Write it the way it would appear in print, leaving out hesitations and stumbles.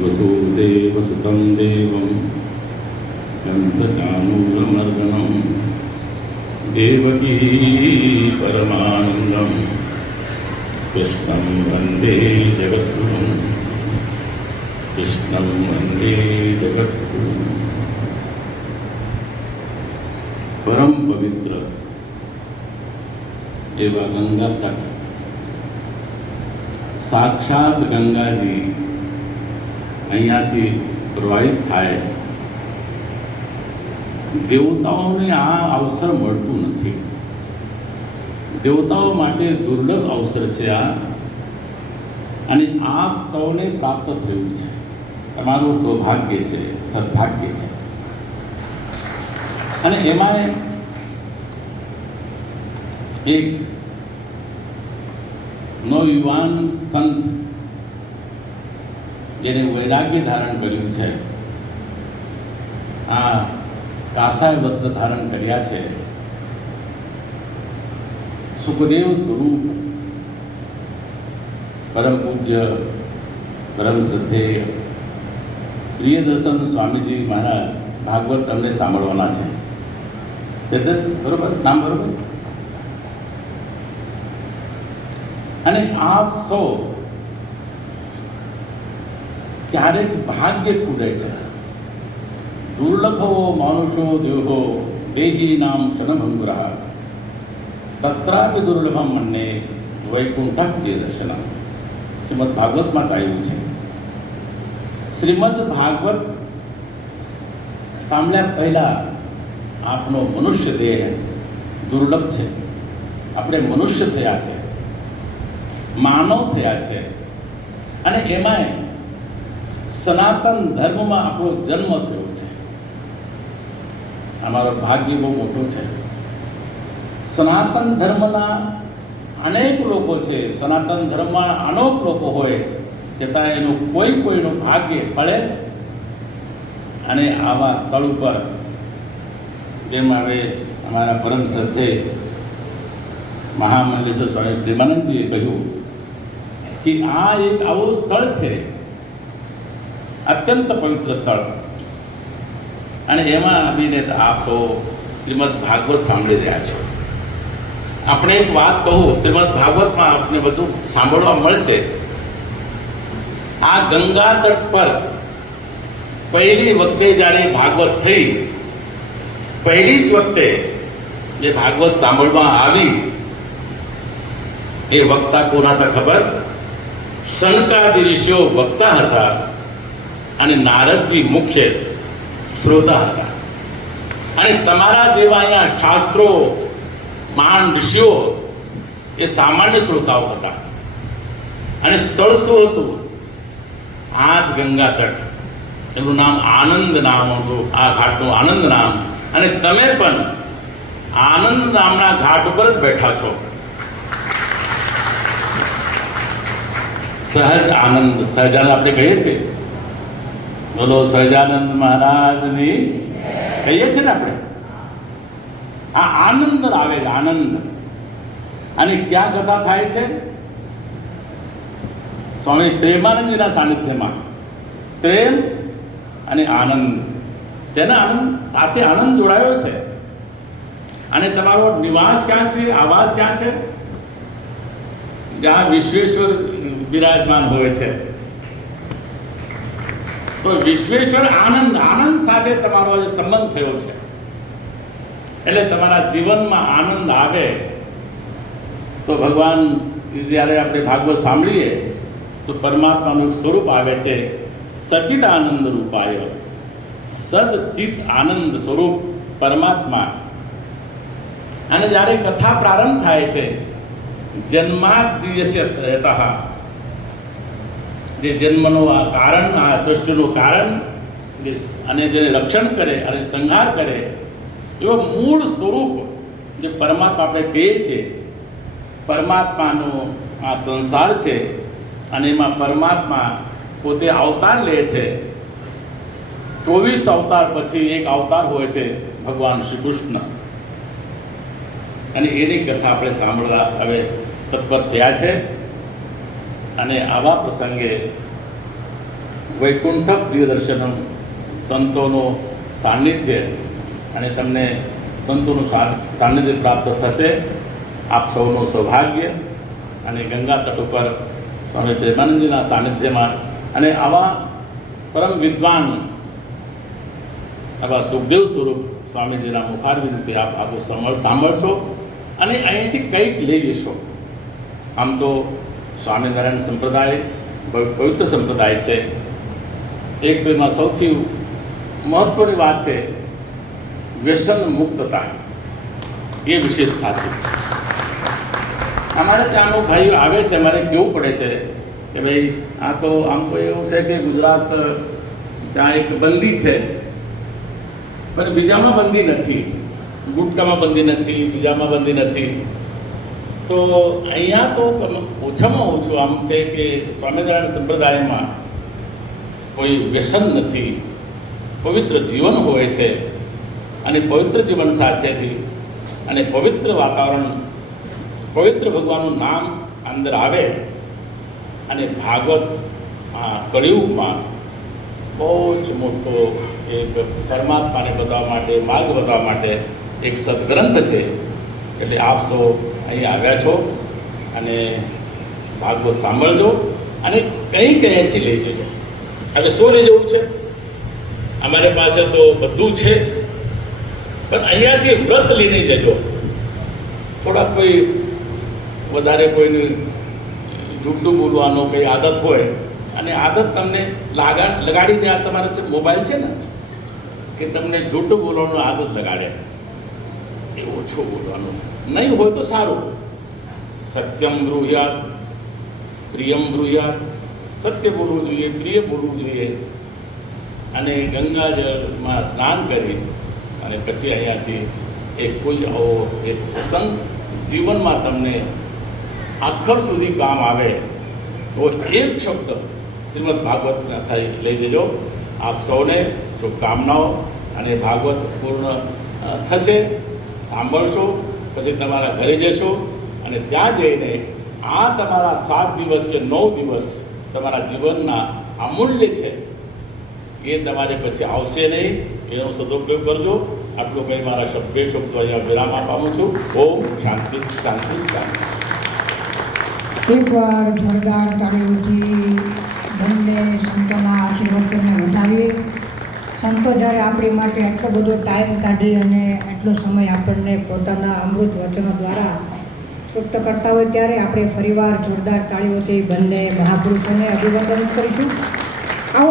वसुदेवसुतं देवं कंसचाणूरमर्दनं देवकी परमानन्दं कृष्णं वन्दे जगद्गुरुं कृष्णं वन्दे जगद्गुरुं। परम पवित्र एवा गंगा तट, साक्षात गंगाजी અહીંયાથી પ્રવાહિત થાય। દેવતાઓને આ અવસર મળતું નથી, દેવતાઓ માટે દુર્લભ અવસર છે આ, અને આપ સૌને પ્રાપ્ત થયું છે। તમારું સૌભાગ્ય છે, સદભાગ્ય છે। અને એમાં એક નવયુવાન સંત જેને વૈરાગ્ય ધારણ કર્યું છે, આ કાષાય વસ્ત્ર ધારણ કર્યા છે, સુખદેવ સ્વરૂપ પરમ પૂજ્ય પરમ શ્રદ્ધેય પ્રિયદર્શન સ્વામીજી મહારાજ ભાગવત તમને સાંભળવાના છે। બરોબર, નામ બરોબર। અને આપ સૌ ક્યારેક ભાગ્ય ખૂટે છે। દુર્લભો માનુષો દેહો દેહી નામ ક્ષણભંગુરઃ તત્રાપી દુર્લભમ મન્યે વૈકુંઠ પ્રિયદર્શનમ। શ્રીમદ ભાગવતમાં આવ્યું છે। શ્રીમદ ભાગવત સાંભળ્યા પહેલા આપનો મનુષ્ય દેહ દુર્લભ છે। આપણે મનુષ્ય થયા છે, માનવ થયા છે, અને એમાંય સનાતન ધર્મમાં આપણો જન્મ થયો છે। અમારો ભાગ્ય બહુ મોટો છે। સનાતન ધર્મના અનેક લોકો છે, સનાતન ધર્મમાં અનેક લોકો હોય છતાં એનું કોઈનું ભાગ્ય ફળે અને આવા સ્થળ ઉપર જેમ હવે અમારા પરમ શ્રદ્ધેય મહામંડલેશ્વર સ્વામી પ્રેમાનંદજીએ કહ્યું કે આ એક આવું સ્થળ છે, અત્યંત પવિત્ર સ્થળ, અને એમાં આવીને આપ સૌ શ્રીમદ ભાગવત સાંભળી રહ્યા છો। આપણે એક વાત કહું, શ્રીમદ ભાગવતમાં આપને બધું સાંભળવા મળશે। આ ગંગા તટ પર પહેલી વખતે જ્યારે ભાગવત થઈ, પહેલી જ વખતે જે ભાગવત સાંભળવા આવી એ વક્તા કોના હતા ખબર? શનકાદિ ઋષિઓ વક્તા હતા અને નારદજી મુખ્ય શ્રોતા હતા। અને તમારા જેવા અહીંયા શાસ્ત્રો મહાન ઋષિઓ એ સામાન્ય શ્રોતાઓ હતા। અને સ્થળ શું હતું? આ જ ગંગા તટ, એનું નામ આનંદ નામ હતું, આ ઘાટનું આનંદ નામ। અને તમે પણ આનંદ નામના ઘાટ ઉપર જ બેઠા છો। સહજ આનંદ, સહજાનંદ આપણે કહીએ છીએ, બોલો સહજાનંદ મહારાજની કહીએ છીએ ને આપણે। આ આનંદ આવે છે, આનંદ। અને ક્યાં કથા થાય છે? સ્વામી પ્રેમાનંદજીના સાનિધ્યમાં। પ્રેમ અને આનંદ, જેના આનંદ સાથે આનંદ જોડાયો છે। અને તમારો નિવાસ ક્યાં છે, આવાસ ક્યાં છે? જ્યાં વિશ્વેશ્વર બિરાજમાન હોય છે। તો વિશ્વેશ્વર આનંદ, આનંદ સાથે તમારો જે સંબંધ થયો છે, એટલે તમારા જીવનમાં આનંદ આવે તો ભગવાન જ્યારે આપણે ભાગવત સાંભળીએ તો પરમાત્માનું સ્વરૂપ આવે છે, સચિત આનંદ રૂપાય, સદચિત આનંદ સ્વરૂપ પરમાત્મા। અને જ્યારે કથા પ્રારંભ થાય છે, જન્માદ્યસ્ય રહેતા, જે જન્મનો આ કારણ, આ સૃષ્ટિનું કારણ અને જેને રક્ષણ કરે અને સંહાર કરે એવો મૂળ સ્વરૂપ જે પરમાત્મા આપણે કહીએ છીએ, પરમાત્માનો આ સંસાર છે। અને એમાં પરમાત્મા પોતે અવતાર લે છે। 24 અવતાર પછી એક અવતાર હોય છે ભગવાન શ્રી કૃષ્ણ। અને એની કથા આપણે સાંભળવા હવે તત્પર થયા છે। અને આવા પ્રસંગે વૈકુંઠ પ્રિયદર્શનમ, સંતોનું સાનિધ્ય અને તમને સંતોનું સાનિધ્ય પ્રાપ્ત થશે. આપ સૌનું સૌભાગ્ય. અને ગંગા તટ ઉપર સ્વામી પ્રેમાનંદજીના સાનિધ્યમાં અને આવા પરમ વિદ્વાન આવા સુખદેવ સ્વરૂપ સ્વામીજીના મુખારવિંદથી આપ આગળ સાંભળશો અને અહીંથી કંઈક લઈ જશો. આમ તો સ્વામિનારાયણ સંપ્રદાય પવિત્ર સંપ્રદાય છે. એક તો એમાં સૌથી મહત્ત્વની વાત છે વ્યસન મુક્તતા. એ વિશેષતા છે. અમારે ત્યાંનો ભાઈઓ આવે છે, અમારે કેવું પડે છે કે ભાઈ આ તો આમ તો એવું છે કે ગુજરાત ત્યાં એક બંદી છે, પણ બીજામાં બંદી નથી, ગુટકામાં બંદી નથી, બીજામાં બંદી નથી. તો અહીંયા તો ઓછામાં ઓછું આમ છે કે સ્વામિનારાયણ સંપ્રદાયમાં કોઈ વ્યસન નથી, પવિત્ર જીવન હોય છે. અને પવિત્ર જીવન સાથેથી અને પવિત્ર વાતાવરણ, પવિત્ર ભગવાનનું નામ અંદર આવે અને ભાગવત કળિયુગમાં બહુ જ મોટો એક પરમાત્માને બતાવવા માટે, માર્ગ બતાવવા માટે એક સદગ્રંથ છે. એટલે આપ સૌ અહીં આવ્યા છો અને ભાગવત સાંભળજો અને કંઈક અહીંયાથી લઈ જજો. એટલે શું લઈ જવું છે? અમારી પાસે તો બધું છે, પણ અહીંયાથી વ્રત લઈને જજો. થોડાક કોઈ વધારે કોઈને જૂઠું બોલવાનો કંઈ આદત હોય અને આદત તમને લગાડી દે. આ તમારો જે મોબાઈલ છે ને કે તમને જૂઠું બોલવાનું આદત લગાડે, એ ઓછું બોલવાનું. નહીં હોય તો સારું. સત્યમ બ્રુહ્યાત, પ્રિયમ બ્રુહ્યાત. સત્ય બોલવું જોઈએ, પ્રિય બોલવું જોઈએ. અને ગંગાજળમાં સ્નાન કરી અને પછી અહીંયાથી એક કોઈ આવો એક પ્રસંગ જીવનમાં તમને આખર સુધી કામ આવે તો એક શબ્દ શ્રીમદ ભાગવતના થઈ લઈ જજો. આપ સૌને શુભકામનાઓ. અને ભાગવત પૂર્ણ થશે, સાંભળશો, પછી તમારા ઘરે જશો અને ત્યાં જઈને આ તમારા 7 દિવસ કે 9 દિવસ તમારા જીવનના અમૂલ્ય છે, એ તમારે પછી આવશે નહીં. એનો સદુપયોગ કરજો. આટલું કંઈ મારા બે શબ્દો અહીંયા વિરામ પામું છું. ઓમ શાંતિ શાંતિ શાંતિ. એકવાર જોરદાર તાળીઓથી બંને સંતોના આશીર્વાદને વધાવીએ. સંતો જ્યારે આપણી માટે આટલો બધો ટાઈમ કાઢી અને આટલો સમય આપણને પોતાના અમૃત વચનો દ્વારા તૃપ્ત કરતા હોય ત્યારે આપણે ફરીવાર જોરદાર તાળીઓથી બંને મહાપુરુષોને અભિવાદન કરીશું. આવો